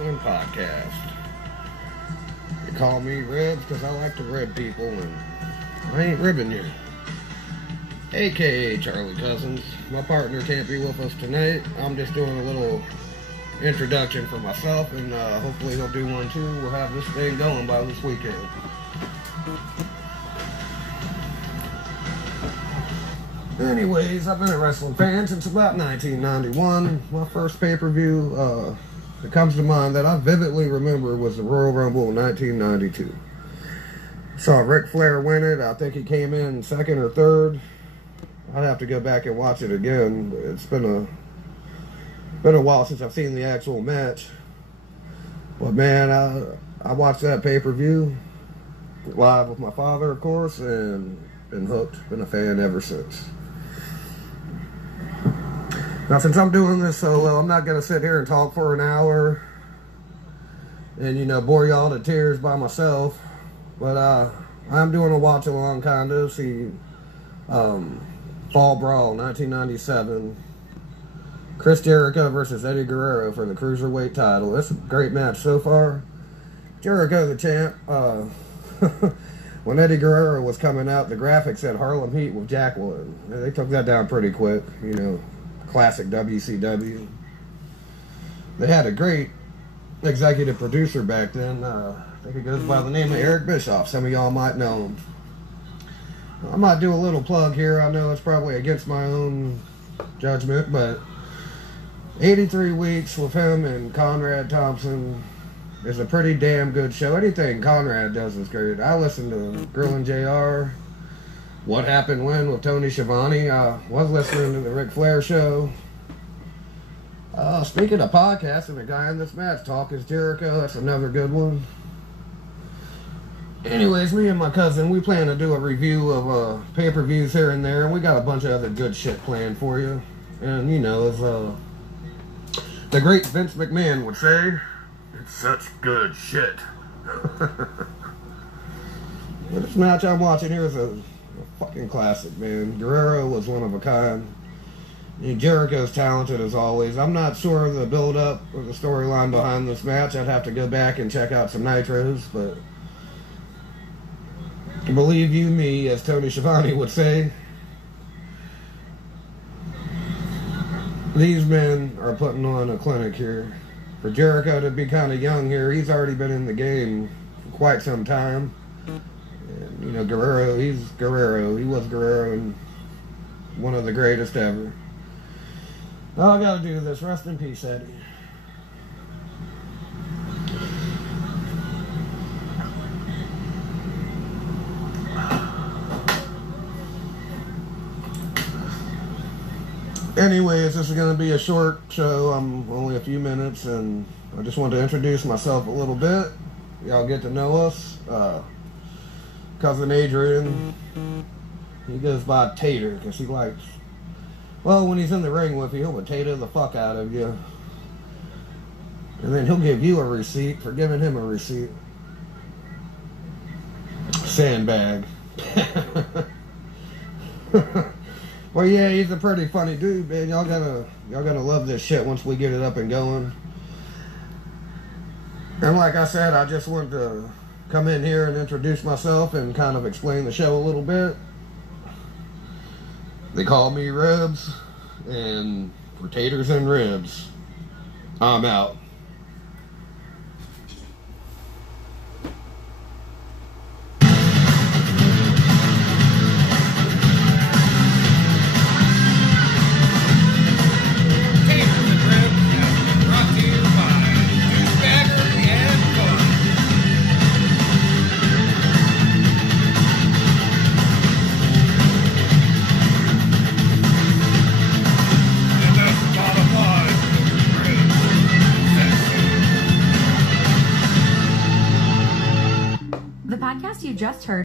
Wrestling Podcast. You call me Ribz because I like to rib people, and I ain't ribbing you. AKA Charlie Cousins. My partner can't be with us tonight. I'm just doing a little introduction for myself, and hopefully he'll do one too. We'll have this thing going by this weekend. Anyways, I've been a wrestling fan since about 1991. My first pay-per-view that comes to mind that I vividly remember was the Royal Rumble in 1992. Saw Ric Flair win it. I think he came in second or third. I'd have to go back and watch it again. It's been a while since I've seen the actual match. But man, I watched that pay-per-view live with my father, of course, and been hooked. Been a fan ever since. Now, since I'm doing this solo, I'm not going to sit here and talk for an hour and, you know, bore y'all to tears by myself. But I'm doing a watch-along kind of. See, Fall Brawl, 1997. Chris Jericho versus Eddie Guerrero for the Cruiserweight title. It's a great match so far. Jericho the champ. When Eddie Guerrero was coming out, the graphics said Harlem Heat with Jacqueline. They took that down pretty quick, you know. Classic WCW. They had a great executive producer back then. I think it goes by the name of Eric Bischoff. Some of y'all might know him. I might do a little plug here. I know it's probably against my own judgment, but 83 weeks with him and Conrad Thompson is a pretty damn good show. Anything Conrad does is great. I listen to Grillin' JR. What Happened When with Tony Schiavone. I was listening to the Ric Flair show. Speaking of podcasts, and the guy in this match, Talk is Jericho. That's another good one. Anyways, me and my cousin, we plan to do a review of pay-per-views here and there. And we got a bunch of other good shit planned for you. And, you know, as the great Vince McMahon would say, it's such good shit. This match I'm watching here is a fucking classic, man. Guerrero was one of a kind. Jericho's talented as always. I'm not sure of the build-up or the storyline behind this match. I'd have to go back and check out some nitros, but believe you me, as Tony Schiavone would say, these men are putting on a clinic here. For Jericho to be kind of young here, he's already been in the game for quite some time. And, you know, Guerrero, he's Guerrero. He was Guerrero and one of the greatest ever. Oh, I gotta do this. Rest in peace, Eddie. Anyways, this is going to be a short show. I'm only a few minutes, and I just want to introduce myself a little bit. Y'all get to know us. Cousin Adrian, he goes by Tater because he likes, well, when he's in the ring with you, he'll potato the fuck out of you. And then he'll give you a receipt for giving him a receipt. Sandbag. Well, yeah, he's a pretty funny dude, man. Y'all gotta love this shit once we get it up and going. And like I said, I just wanted to come in here and introduce myself and kind of explain the show a little bit. They call me Ribz, and for taters and ribs, I'm out. The podcast you just heard